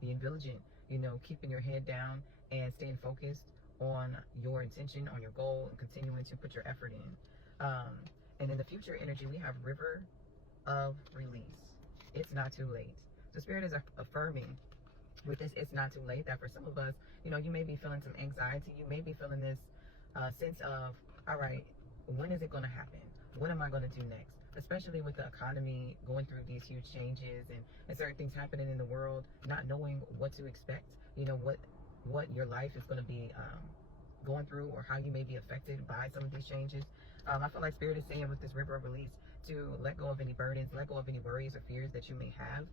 being vigilant, you know, keeping your head down and staying focused on your intention, on your goal, and continuing to put your effort in. And in the future energy, we have river of release. It's not too late. So Spirit is affirming with this, it's not too late, that for some of us, you know, you may be feeling some anxiety. You may be feeling this sense of, all right, when is it going to happen? What am I going to do next? Especially with the economy going through these huge changes and certain things happening in the world, not knowing what to expect, you know, what your life is going to be going through, or how you may be affected by some of these changes. I feel like Spirit is saying with this river of release to let go of any burdens, let go of any worries or fears that you may have,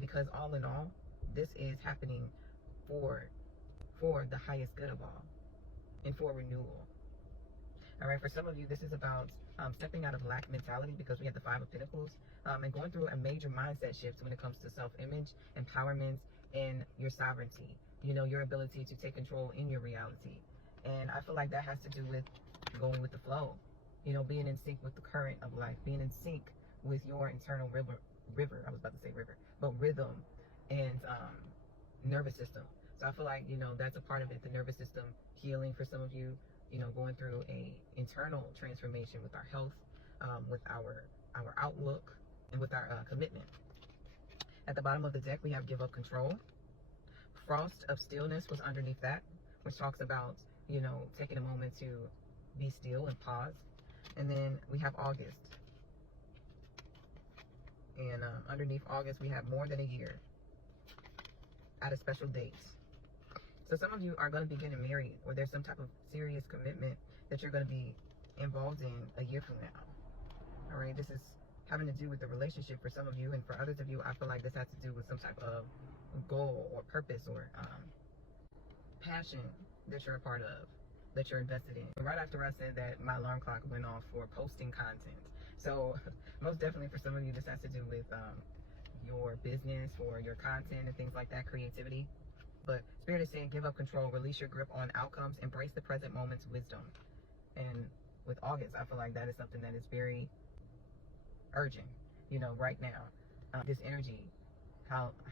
because all in all, this is happening for the highest good of all and for renewal. All right, for some of you, this is about stepping out of lack mentality, because we have the Five of Pentacles, and going through a major mindset shift when it comes to self-image, empowerment, and your sovereignty. You know, your ability to take control in your reality. And I feel like that has to do with going with the flow. You know, being in sync with the current of life, being in sync with your internal river, I was about to say river, but rhythm and nervous system. So I feel like, you know, that's a part of it, the nervous system healing for some of you, you know, going through a internal transformation with our health, with our outlook, and with our commitment. At the bottom of the deck, we have Give Up Control. Frost of Stillness was underneath that, which talks about, you know, taking a moment to be still and pause. And then we have August. And underneath August, we have More Than a Year at a special date. So some of you are going to be getting married, or there's some type of serious commitment that you're going to be involved in a year from now. All right, this is having to do with the relationship for some of you, and for others of you, I feel like this has to do with some type of goal or purpose or passion that you're a part of, that you're invested in. Right after I said that, my alarm clock went off for posting content. So most definitely for some of you, this has to do with your business or your content and things like that, creativity. But Spirit is saying, give up control, release your grip on outcomes, embrace the present moment's wisdom. And with August, I feel like that is something that is very urgent, you know, right now. This energy,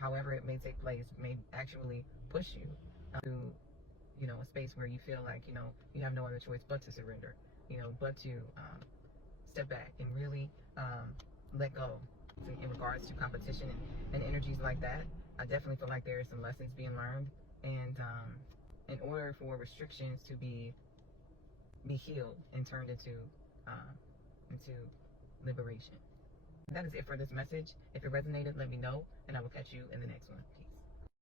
however it may take place, may actually push you to, you know, a space where you feel like, you know, you have no other choice but to surrender, you know, but to step back and really let go in regards to competition and energies like that. I definitely feel like there are some lessons being learned, and in order for restrictions to be healed and turned into liberation. That is it for this message. If it resonated, let me know, and I will catch you in the next one. Peace.